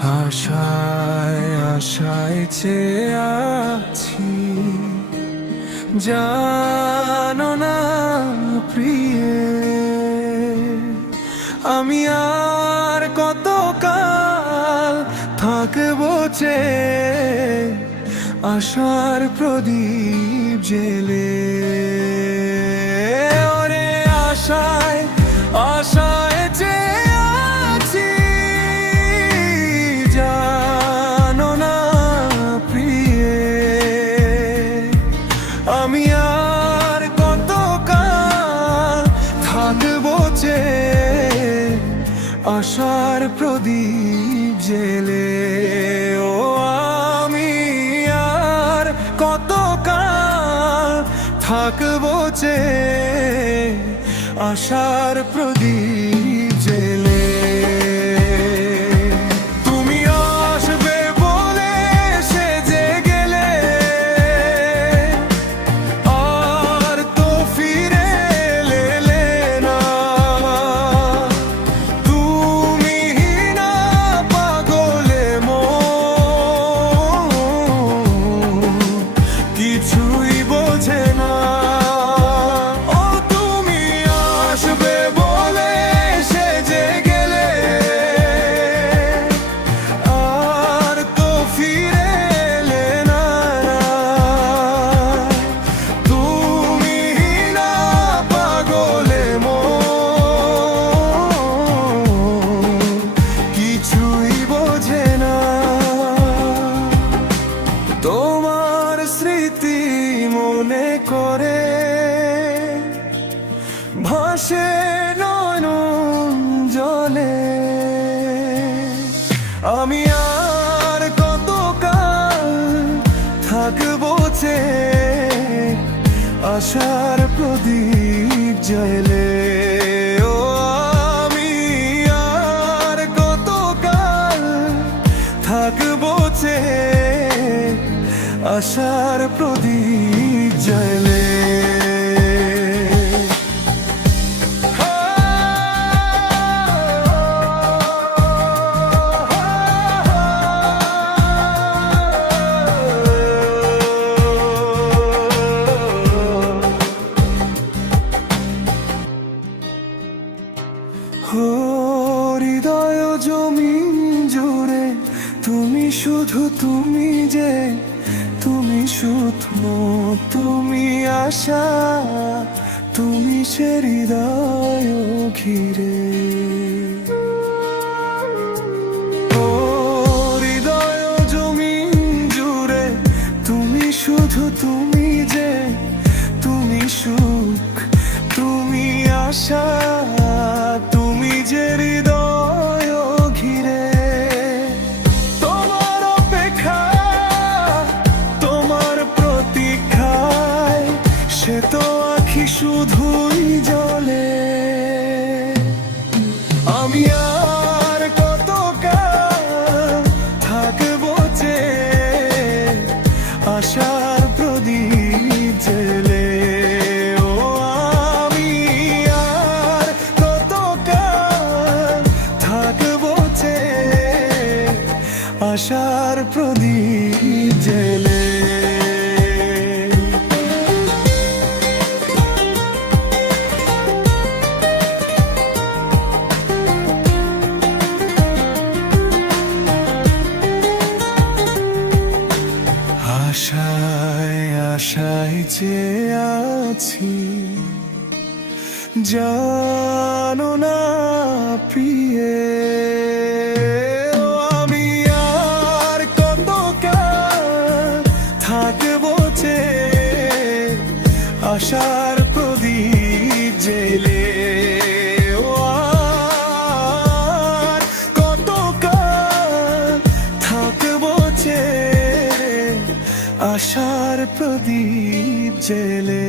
আশায় আশায় চেয়ে আছি, জানো না প্রিয়ে, আমি আর কতকাল থাকবো চেয়ে আশার প্রদীপ জেলে। ওরে আশায় আশায় চেয়ে আছি, জানো না প্রিয়ে, আমি আর কতকাল থাকবো চেয়ে আশার প্রদীপ জেলে। ও আমি আর কতকাল থাকবো চেয়ে আশার প্রদীপ জেলে। তুমি আসবে বলে সেজে গেলে, আর তো ফিরে এলে না। তুমি না পাগলে মন কিছুই বোঝে না। ও তুমি আসবে বলে সেজে গেলে, আর তো ফিরে এলে না। তুমি না পাগলে মন কিছুই বোঝে না। তোমার স্মৃতি মনে করে ভাসে নয়ন জলে, আমি আর কতকাল থাকবো চেয়ে আশার প্রদীপ জেলে। ও আমি আর কতকাল থাকবো চেয়ে আশার প্রদীপ জেলে। হৃদয় জমিন জুড়ে তুমি শুধু তুমি যে, তুমি শুধু তুমি আশা, তুমি সে হৃদয় ঘিরে। হৃদয় জমিন জুড়ে তুমি শুধু তুমি যে, তুমি সুখ তুমি আশা, তুমি যে হৃদয় ঘিরে। তোমার অপেক্ষা তোমার প্রতীক্ষায় সে তো আঁখি শুধুই জ্বলে। আমি আর কতকাল থাকবো চেয়ে আশার প্রদীপ জেলে। ও আমি আর কতকাল থাকবো চেয়ে আশার প্রদীপ জেলে। আশায় আশায় চেয়ে আছি, জানো না প্রিয়ে, আমি আর কতকাল থাকবো চেয়ে আশার প্রদীপ জেলে। ও আর কতকাল থাকবো চেয়ে আশার প্রদীপ জেলে।